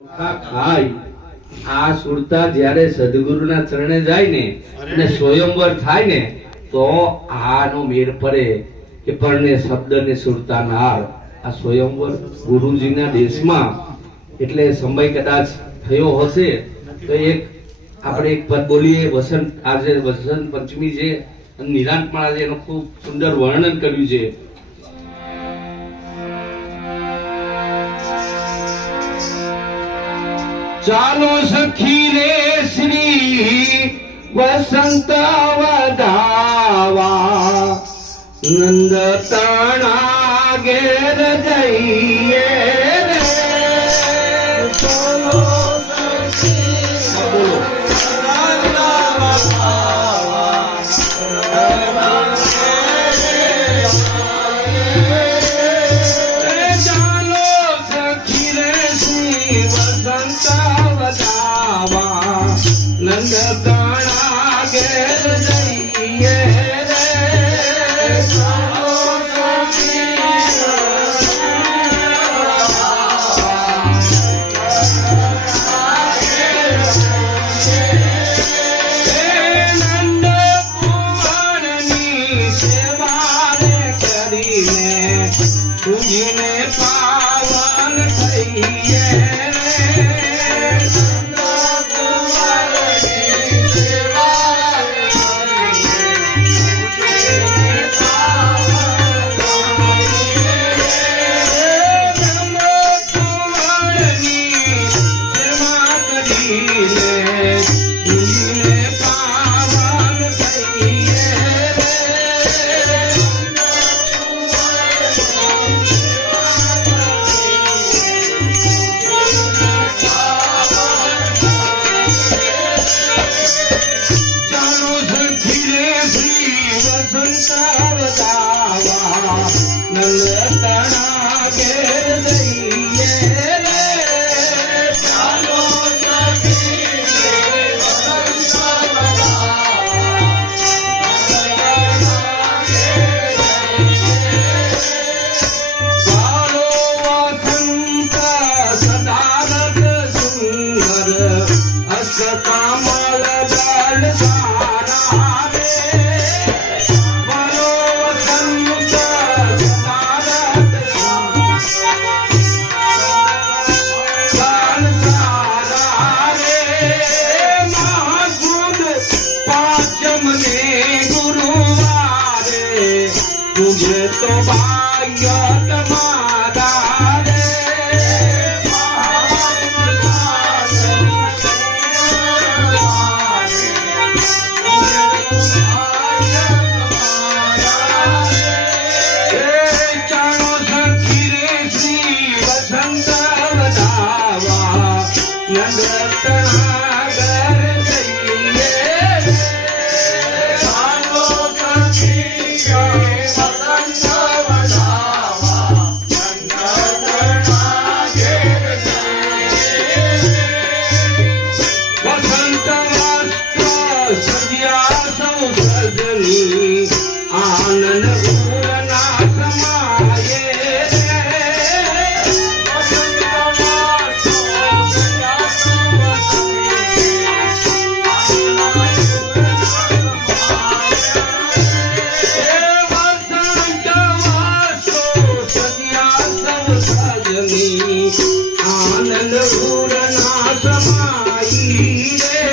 ખાય આ સુરતા જ્યારે સદગુરુના ચરણે જાય ને અને સ્વયંવર થાય ને તો આનો મેર પડે કે પરણે શબ્દ ને સુરતા નાર આ સ્વયંવર ગુરુજીના દેશમાં એટલે સમય કદાચ થયો હશે તો આપણે એક પદ બોલીએ. વસંત આજે વસંત પંચમી છે અને નિરાંત પણ આજે એનું ખૂબ સુંદર વર્ણન કર્યું છે. ચાલો સખી રે શ્રી વસંત વધાવા નંદ તણા ઘેર જઈએ રે. ચાલો નંદ તાણા ઘેર જઈએ રે. નંદ કુંવરની સેવા કરીને તુજીને પાવન થઈએ તો ભાગ્ય તમારા રે. ચાલો સખી રે શ્રી વસંત વધાવા નંદ તણા ઘર જઈએ રે. ચાલો સખી આનંદ પૂરના સમાયે આનંદ પૂરના સમાયી રે.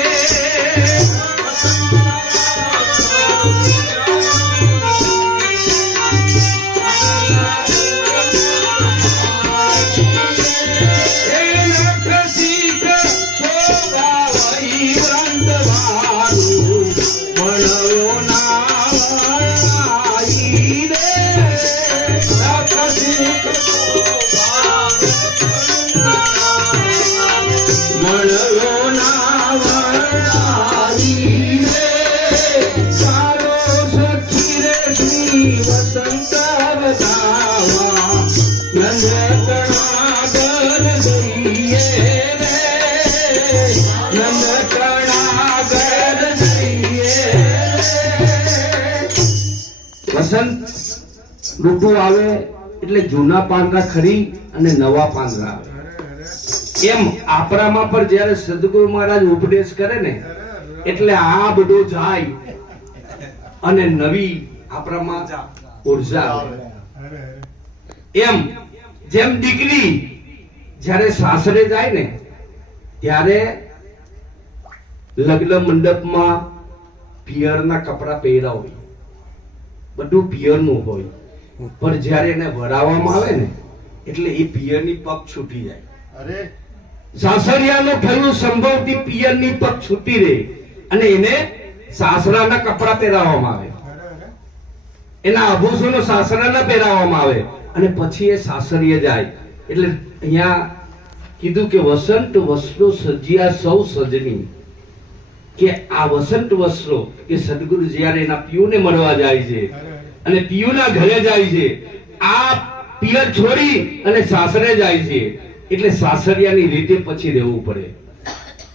વસંત વધાવા નંદ તણા ઘર જઈએ રે. નંદ તણા ઘર જઈએ. વસંત ઋતુ આવે એટલે જૂના પાંદડા ખરી અને નવા પાંદડા આવે. એમ આપણામાં પણ જયારે સદગુરુ મહારાજ ઉપદેશ કરે ને એટલે આ બધું જાય અને નવી આપણામાં ઉર્જા આવે. એમ જેમ દીકરી જયારે સાસરે જાય ને ત્યારે લગ્ન મંડપમાં પિયરના કપડા પહેર્યા હોય, બધું પિયરનું હોય, પણ જયારે એને વરાવવામાં આવે ને એટલે એ પિયરની પગ છૂટી જાય. સાસરિયાનું થયું સંભવથી પિયરની પગ છૂટી રહે અને એને સાસરાના કપડા પહેરાવવામાં આવે, એના આભૂષણો સાસરાના પહેરાવવામાં આવે અને પછી એ સાસરીએ જાય. એટલે અહીંયા કીધું કે વસંત વસ્ત્રો સજ્યા સૌ સજની, કે આ વસંત વસ્ત્રો કે સદગુરુ જ્યારે એના પિયુને મળવા જાય છે અને પિયુના ઘરે જાય છે, આ પિયર છોડી અને સાસરે જાય છે એટલે સાસરિયાની રીતે પછી રહેવું પડે.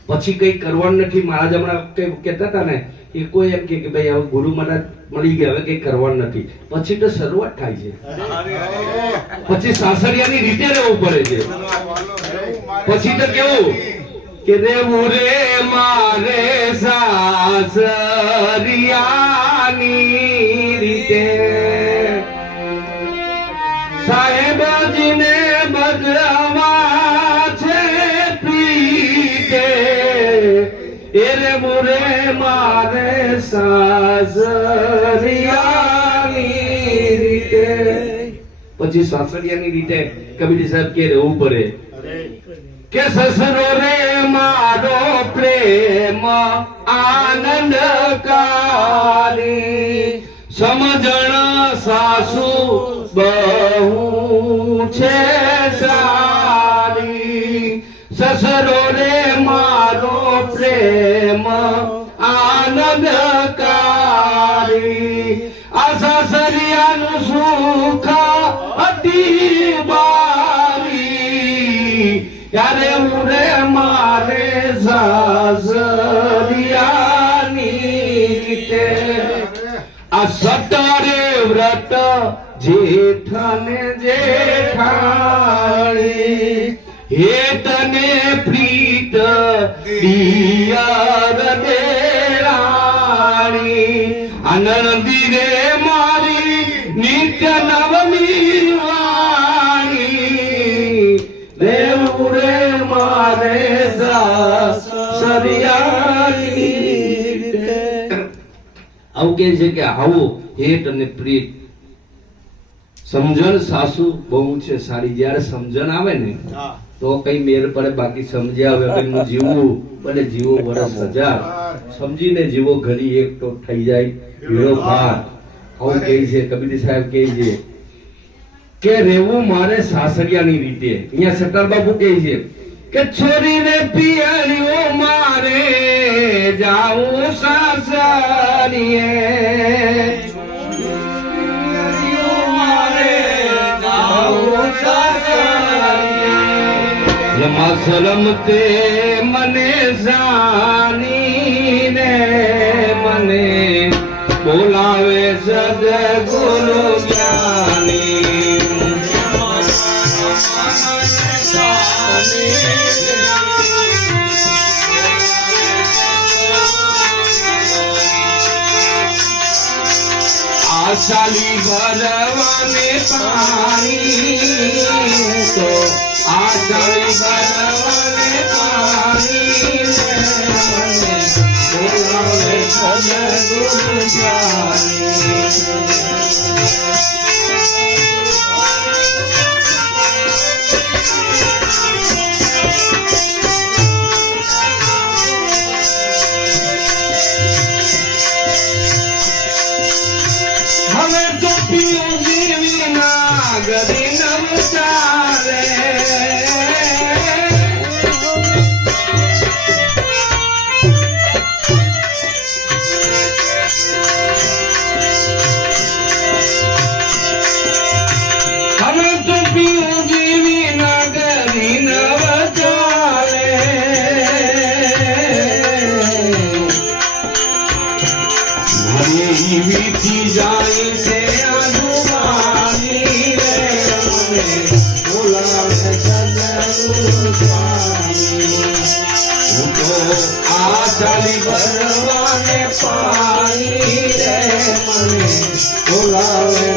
પછી કઈ કરવાનું નથી. મહારાજ હમણાં કઈ કહેતા હતા ને કે કોઈ એમ કે ભાઈ હવે ગુરુ મહારાજ મળી ગયા, હવે કઈ કરવાનું નથી. પછી તો શરૂઆત થાય છે, પછી સાસરિયાની રીતે રહેવું પડે છે. પછી તો કેવું કે રેવું રે મારે સાસરિયાની રીતે, સાહેબજીને બજવા છે પ્રીતે, એ રેવું રે મારે સાસરિયાની રીતે. પછી સાસરિયાની રીતે કબીર સાહેબ કે રહેવું પડે કે સસરો રે મારો પ્રેમ આનંદકારી, સમજણ સાસુ બહુ છે સારી, સસરો રે મારો પ્રેમ આનંદકારી, આ સાસરિયાનું સુખ અતિ બારી, ત્યારે ઉરે મારે સાસરિયાની રીતે. આ સતરે વ્રત જેઠને જેઠાણી, હેતને પ્રીત દિયર દેરાણી, આનંદી રે મારી નિત્ય નવમી વાણી, રેવું રે મારે સાસરિયાની રીતે. આવું કે છે કે આવું હેત અને પ્રીત, સમજણ સાસુ બહુ છે સારી. જયારે સમજણ આવે ને તો કઈ મેર પડે, બાકી સમજ્યા વગરનું જીવવું ભલે જીવો વર્ષ હજાર, સમજીને જીવો ઘડી એક તો થઈ જાય ભેળો પાર. આવું કહે છે કબીર સાહેબ કહે છે કે રેવું મારે સાસરિયાની રીતે. અહીંયા સટાર બાપુ કહે છે કે છોરીને પિયરીઓ મારે જાઉં સાસરીએ, રમતે મને જાણીને મને બોલાવે સદગુરુ જ્ઞાની, આશાલી ભરવાને પાણી તો આશાલી ભરવાને પાણી બોલાવે સદગુરુ જ્ઞાની. હવે તો પીજી વિના ગરી નવ ચાલે, પાણી રે મને બોલાવે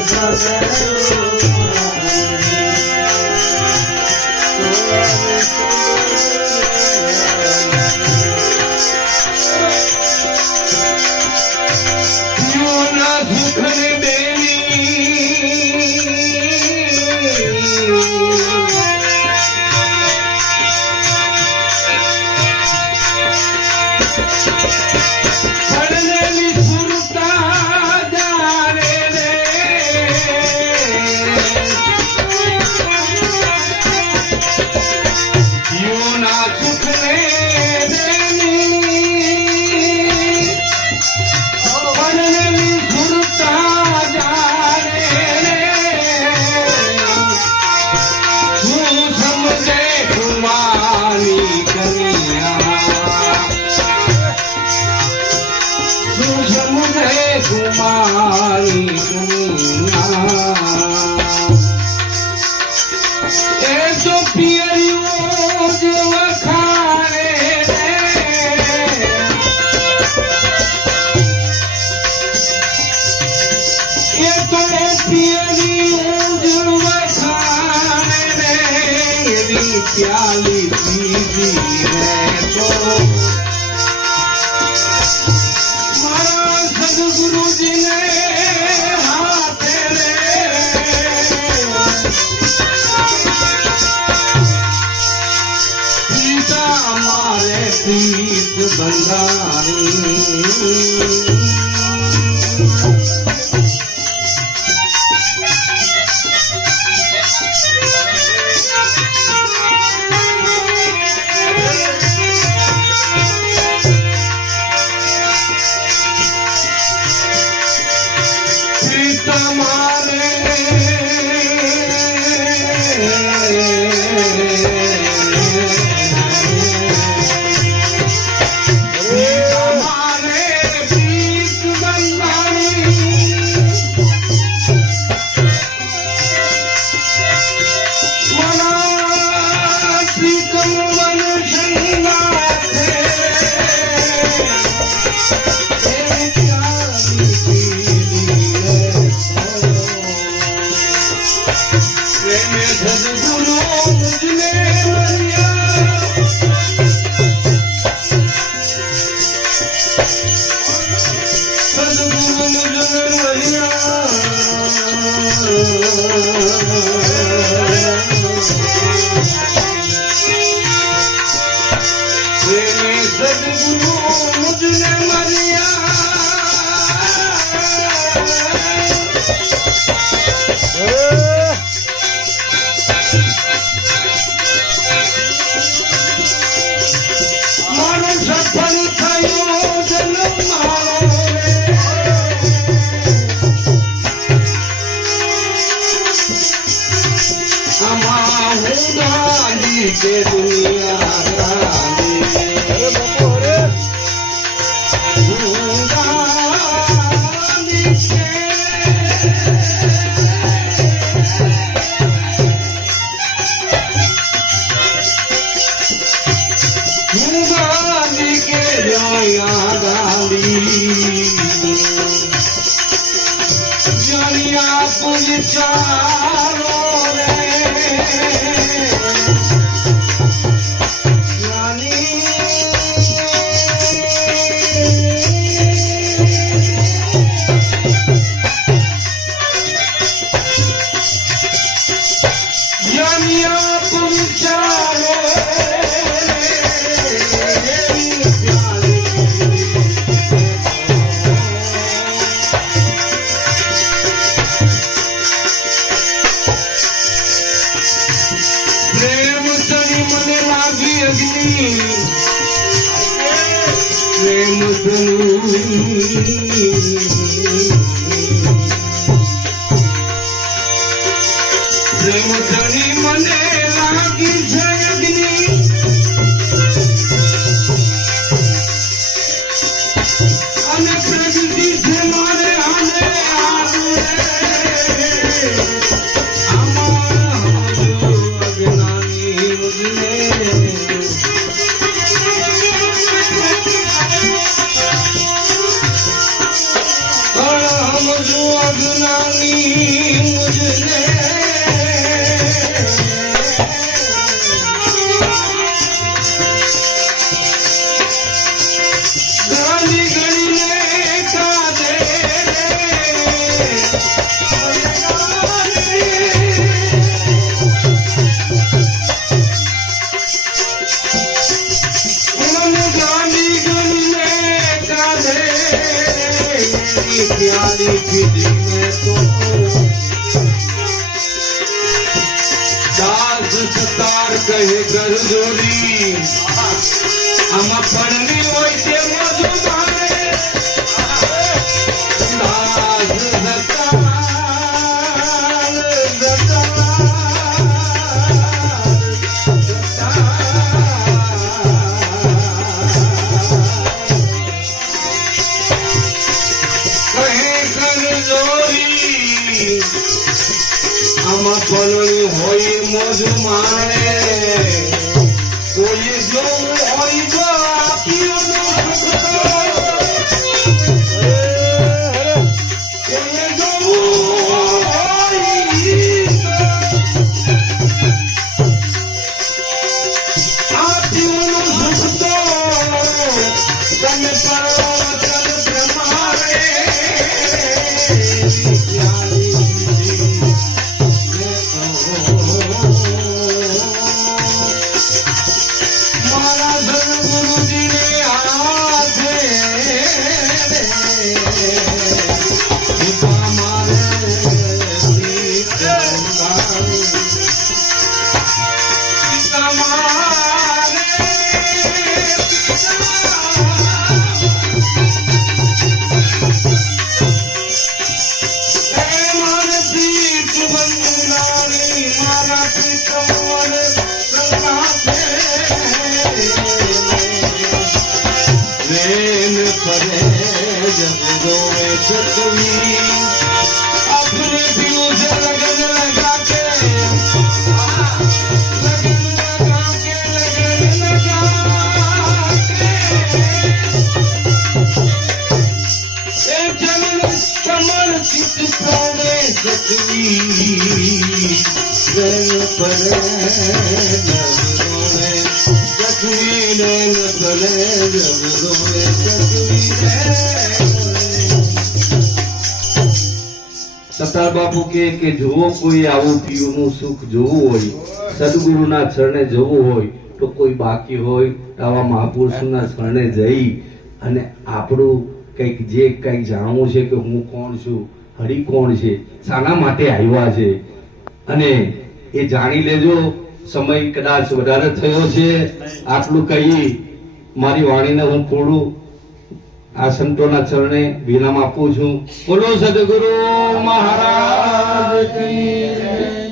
प्याली पीजी है तो मारा सदगुरु जी ने हाथ रे सीता मारे पीठ बंधारी के दुनिया समझू अज्ञानी मुझने गाली गली ने कादे गाली गली ने कादे प्यारी फिरी में तो दास सतार कहे कर जोड़ी हम पढ़नी होई ते मधु मारे दास सतार कहे कर जोड़ी हम पढ़नी होई मधु मारे कोई जो होई जो आखियों कोई जो होई आखियों सुखतो तन पर तन प्रमारे अपने फ्यूज लगन लगा के लगन लगा के जमन कमल चित पौड़े सकवी पर नैन परे जब रोए सकवी સતાર બાપુ કે જુઓ કોઈ આવું પીવાનું સુખ જોવું હોય સદગુરુના ચરણે જવું હોય તો કોઈ બાકી હોય આવા મહાપુરુષોના ચરણે જઈ અને આપણું કંઈક જે કંઈક જાણવું છે કે હું કોણ છું હરિ કોણ છે શાના માટે આવ્યા છે અને એ જાણી લેજો સમય કદાચ વધારે થયો છે આટલું કહી મારી વાણીને હું પૂરું આ સંતોના ચરણે વિરામ આપું છું. બોલો સદગુરુ મહારાજ કી જય.